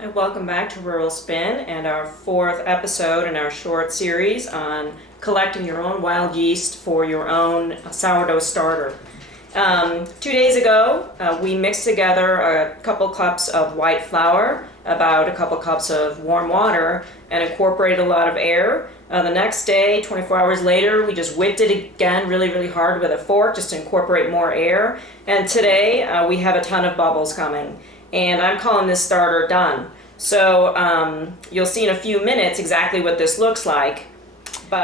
Hi, welcome back to Rural Spin and our fourth episode in our short series on collecting your own wild yeast for your own sourdough starter. 2 days ago, we mixed together a couple cups of white flour, about a couple cups of warm water, and incorporated a lot of air. The next day, 24 hours later, we just whipped it again really hard with a fork just to incorporate more air. And today, we have a ton of bubbles coming. And I'm calling this starter done. So you'll see in a few minutes exactly what this looks like.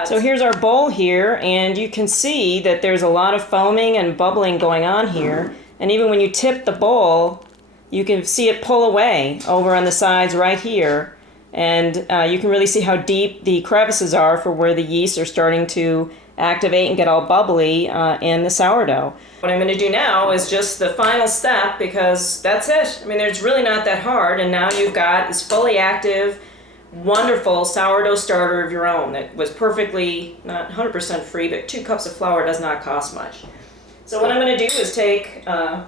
So here's our bowl here, and you can see that there's a lot of foaming and bubbling going on here. And even when you tip the bowl, you can see it pull away over on the sides right here. And you can really see how deep the crevices are for where the yeast are starting to activate and get all bubbly in the sourdough. What I'm going to do now is just the final step, because that's it. I mean, it's really not that hard, and now you've got this fully active, wonderful sourdough starter of your own that was perfectly, not 100% free, but 2 cups of flour does not cost much. So what I'm going to do is take a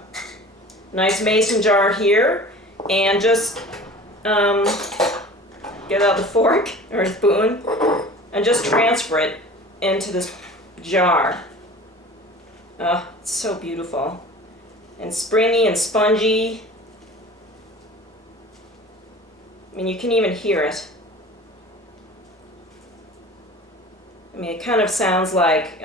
nice mason jar here and just get out the fork or a spoon and just transfer it into this jar. Oh, it's so beautiful and springy and spongy. I mean, you can even hear it. I mean, it kind of sounds like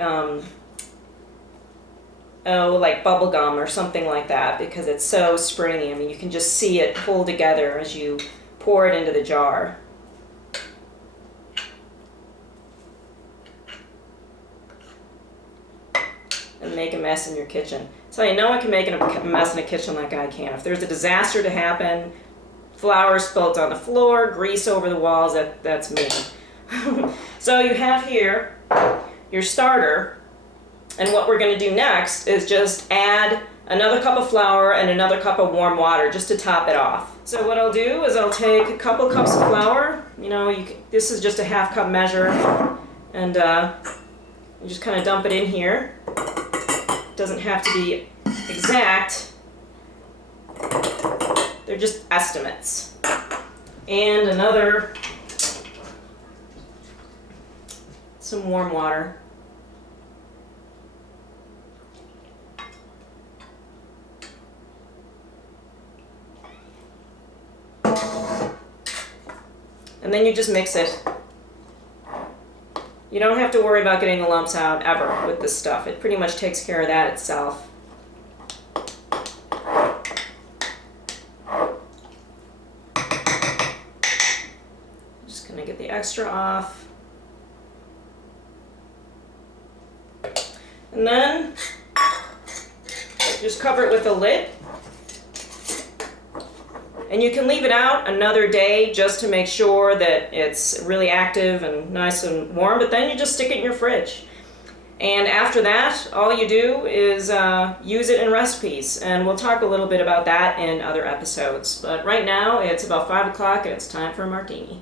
like bubble gum or something like that, because it's so springy. I mean, you can just see it pull together as you pour it into the jar. And make a mess in your kitchen. So no one can make a mess in a kitchen like I can. If there's a disaster to happen, flour spilt on the floor, grease over the walls, that's me. So you have here your starter, and what we're going to do next is just add another cup of flour and another cup of warm water just to top it off. So what I'll do is I'll take a couple cups of flour. You know, this is just a half cup measure, and you just kind of dump it in here. Doesn't have to be exact. They're just estimates. And some warm water. And then you just mix it. You don't have to worry about getting the lumps out ever with this stuff. It pretty much takes care of that itself. Just gonna get the extra off. And then just cover it with a lid. And you can leave it out another day just to make sure that it's really active and nice and warm, but then you just stick it in your fridge. And after that, all you do is use it in recipes, and we'll talk a little bit about that in other episodes. But right now, it's about 5 o'clock and it's time for a martini.